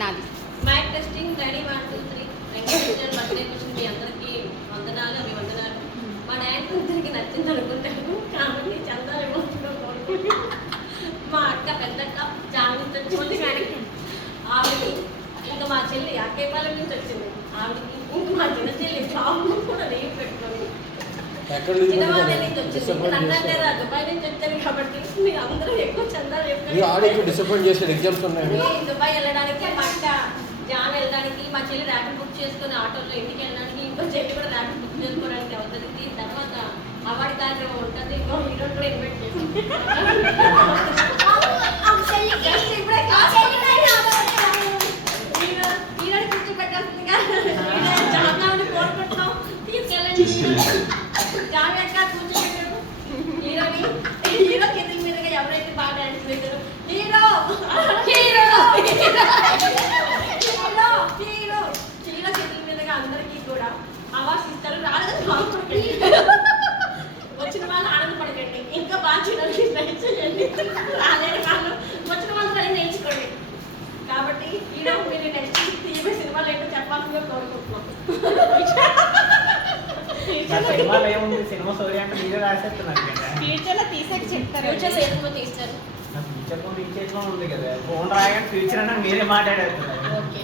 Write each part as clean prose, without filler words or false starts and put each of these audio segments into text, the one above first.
నాది mike testing ready 1 2 3 Venkateswara birthday కోసం మీ అందరికీ వందనాలు అభివందనాలు. మా డాడీ అందరికి నచ్చింది అనుకుంటాను కాబట్టి చందాలు మా అక్క పెద్దక్క జాగ్రత్త వచ్చి ఆవిడకి ఇంకా మా చెల్లి అక్కేపాలెం నుంచి వచ్చింది ఆవిడకి ఇంకా మా చిన్న చెల్లి జాబ్ కూడా రేపు పెట్టుకోండి చిన్నవాళ్ళ నుంచి వచ్చింది నన్నంటే దుబాయ్ నుంచి వచ్చాను కాబట్టి మీరు అందరూ ఎక్కువ చందాలు దుబాయ్ వెళ్ళడానికి మా అక్క జాన్ వెళ్ళడానికి మా చెల్లి ర్యాపిడ్ బుక్ చేసుకుని ఆటోలో ఇంటికి వెళ్ళడానికి ఇంకో చెల్లి కూడా ర్యాపిడ్ బుక్ చేసుకోవడానికి అవుతుంది. తర్వాత అవార్డు కార్యక్రమం ఉంటుంది. ఇంకో హీరో కూడా ఇన్వైట్ చేసింది. హీరోని కూర్చోబెట్టాల్సిందిగా జాగ్రత్తని కోరుకుంటున్నాం. తీసుకెళ్ళండి జాగ్రత్తగా కూర్చోబెట్టారు హీరోని. హీరో చేతుల మీదుగా ఎవరైతే బాగా డాన్స్ వేశారో హీరో హీరో హీరో హీరో చేతుల మీదుగా అందరికీ కూడా అవార్డ్స్ ఇస్తారు. రాలేదని బాగుపడకండి, వచ్చిన వాళ్ళు ఆనందపడకండి, ఇంకా బాగా చూడాలి ట్రై చేయండి. రాలేని వాళ్ళు వచ్చిన వాళ్ళు ట్రై నేర్చుకోండి. కాబట్టి హీరో మీరు నెక్స్ట్ తీయే సినిమాలు ఏంటో చెప్పాల్సిందిగా కోరుకుంటున్నాం. సినిమా స్టోరీ అంటే మీరే రాసేస్తున్నారు కదా. ఫ్యూచర్ లో తీసాక చెప్తారు. ఫ్యూచర్ ఏమో తీస్తారు. ఫ్యూచర్ ఉంది కదా, ఫోన్ రాయని ఫ్యూచర్ అని మీరే మాట్లాడేస్తున్నారు. ఓకే,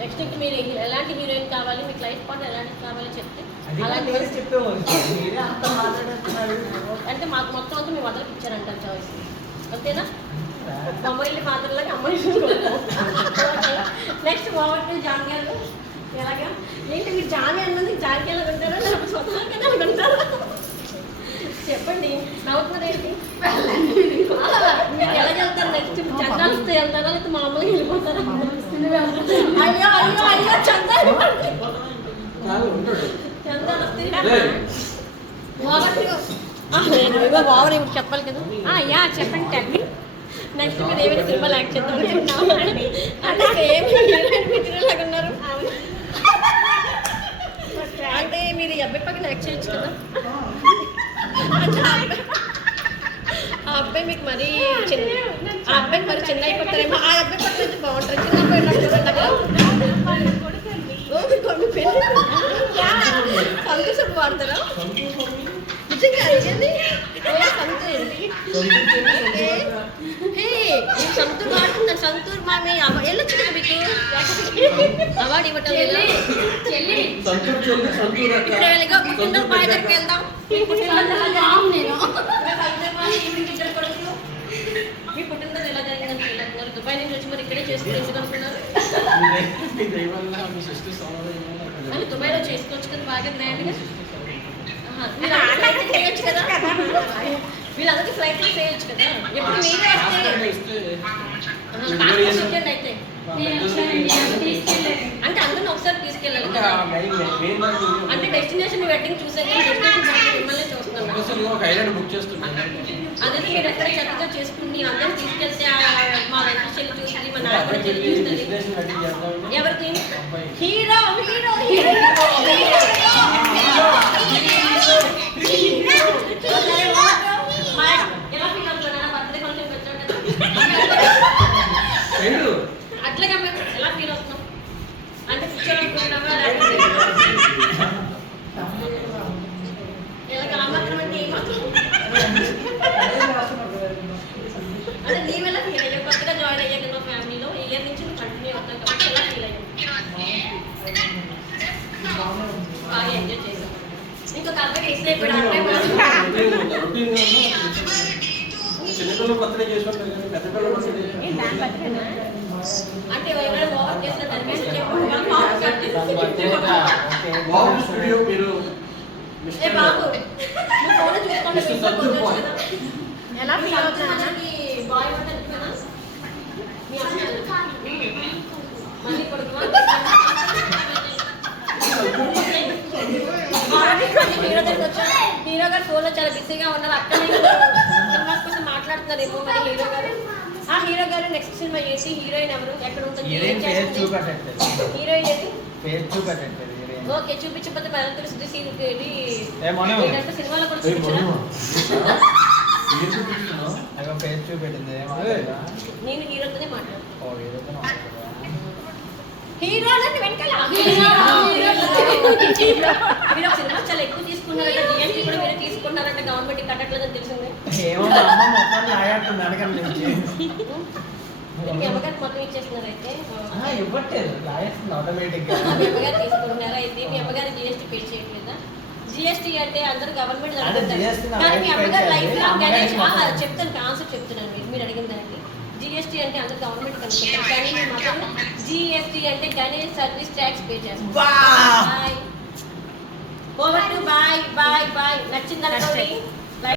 నెక్స్ట్ మీరు ఎలాంటి హీరోయిన్ కావాలి, మీకు లైఫ్ పార్ట్నర్ ఎలాంటి కావాలో చెప్తే అలాంటి మీరే అంత మాట్లాడేస్తున్నారు. అంటే మాకు మొత్తం అంతా మీ వదలకి ఇచ్చారంటారు చాయిస్, అంతేనా? అమ్మాయిల్ని మాత్రలాగా అమ్మాయిలు. నెక్స్ట్ ఓవర్ జాన్ గారు ఎలాగా ఏంటి మీరు జాని అన్నది జాగ్యాలు ఉంటారా లేకపోతే స్వతంత్రంగా అనుకుంటారా? చెప్పండి, నవ్వుతున్నారు ఏంటి? మీరు ఎలా వెళ్తారు నెక్స్ట్? చందాలు వస్తే వెళ్తారా లేకపోతే మామూలుగా వెళ్ళిపోతారా? అయ్యో అయ్యో అయ్యో చందాలు చందాలు వస్తే ఓవర్ ఇప్పుడు చెప్పాలి కదా. యా చెప్పండి టెక్నిక్. నెక్స్ట్ మీరు ఏమైనా సినిమాలు యాక్ట్ చేద్దాం అనుకుంటున్నాము అంటే సేమ్ హీరోయిన్ ఉన్నారు. అంటే మీరు ఈ అబ్బాయి పక్కన యాక్ట్ చేయొచ్చు కదా. ఆ అబ్బాయి మీకు మరీ చిన్న, ఆ అబ్బాయికి మరి చిన్న అయిపోతారేమో. ఆ అబ్బాయి పక్కన అయితే బాగుంటుంది. చిన్న సంతోషం వాడతారా నిజంగా? సంతూర్ వాడుతున్నారు. సంతూర్ మా వెళ్ళొచ్చు కదా మీకు అవార్డు ఇవ్వటం. ఇప్పుడు బాయ్ దగ్గరికి వెళ్దాం. మీ పుట్టినరోజు ఎలా జరిగిందని ఫీల్ దుబాయ్ నుంచి వచ్చి మరి ఇక్కడే చేసుకుని అనుకున్నారు. అని దుబాయ్లో చేసుకోవచ్చు కదా బాగా గ్రాండ్గా. చేయొచ్చు కదా, వీళ్ళందరికీ ఫ్లైట్ చేయొచ్చు కదా. ఎప్పుడు మీరే వస్తే అయితే అంటే అందరిని ఒకసారి తీసుకెళ్ళాలి కదా. అంటే డెస్టినేషన్ వెడ్డింగ్ చూసాక మిమ్మల్ని చూస్తున్నాను. అదే మీరు ఎక్కడ చక్కగా చేసుకుని అందరిని తీసుకెళ్తే మా వెంకట చెల్లి చూస్తుంది, మా నాన్న కూడా చెల్లి చూస్తుంది. ఎవరికి? హీరో హీరో హీరో ఎలా ఫీల్ అవుతున్నా? బర్త్డే ఫంక్షన్ వచ్చావు కదా, అట్లాగా మేము ఎలా ఫీల్ అవుతున్నాం అంటే పిక్చర్ అనుకుంటున్నామా ఎలా కామాత్రం అంటే ఏమాత్రం అంటే నీవెలా ఫీల్ అయ్యావు? కొత్తగా జాయిన్ అయ్యావు కదా ఫ్యామిలీలో, ఇయర్ నుంచి నువ్వు కంటిన్యూ అవుతావు కాబట్టి ఎలా ఫీల్ అయ్యావు? బాగా ఎంజాయ్ చేసావు. ఇంకొక అబ్బాయి ఫిక్స్ అయిపోయాడు. అంటే ఎవరైనా ఓవర్ చేసిన దాని మీద బాబు ఫోన్ చూసుకోండి. ఎలా ఫీల్ అవుతున్నా? బాయ్ మళ్ళీ కొడుకు హీరో దగ్గర వచ్చా. హీరో గారు ఫోన్లో చాలా బిజీగా ఉన్నారు. అక్కడ సినిమా కోసం మాట్లాడుతున్నారేమో మరి హీరో గారు. హీరో గారు నెక్స్ట్ సినిమా ఏంటి? హీరోయిన్ ఎవరు? ఎక్కడ ఉంటుంది? హీరోయిన్ ఏది? ఓకే, చూపించకపోతే మనం తెలుస్తుంది. సినిమాలో కూడా చూపించరా? అగో ఫేస్ చూపెట్టింది ఏం మాట్లాడదా? నేను హీరోతోనే మాట్లాడు. ఓ ఏదైతే మాట్లాడదా? హీరో అంటే వెనకాల మీరు ఒక సినిమా చాలా ఎక్కువ తీసుకున్నారంట, జిఎస్టీ కూడా మీరు తీసుకున్నారంట, గవర్నమెంట్ కట్టట్లేదని తెలిసిందే. ఏమో మా అమ్మ మొత్తం లాగేస్తుంది అడగండి నుంచి. మీ అమ్మగారు మొత్తం ఇచ్చేస్తున్నారు అయితే. ఇవ్వట్లేదు లాగేస్తుంది ఆటోమేటిక్గా. మీ అమ్మగారు తీసుకుంటున్నారా అయితే? మీ అమ్మగారు జిఎస్టీ పే చేయట్లేదా? జిఎస్టీ అంటే అందరూ గవర్నమెంట్ అదే GST నా కానీ మీ wife అమ్మగారు pay లైఫ్ చేయాలి. లాంగ్ అమ్మగారికి గణేష్ మాత్రం. చెప్తాను, ఆన్సర్ చెప్తున్నాను మీరు అడిగిన దానికి. జిఎస్టీ అంటే అందరూ గవర్నమెంట్ కనుక్కుంటారు, కానీ మీ మదర్ జిఎస్టీ అంటే గణేష్ సర్వీస్ ట్యాక్స్ పే చేస్తారు. Wow. Bye over to bye bye bye. నచ్చిందా?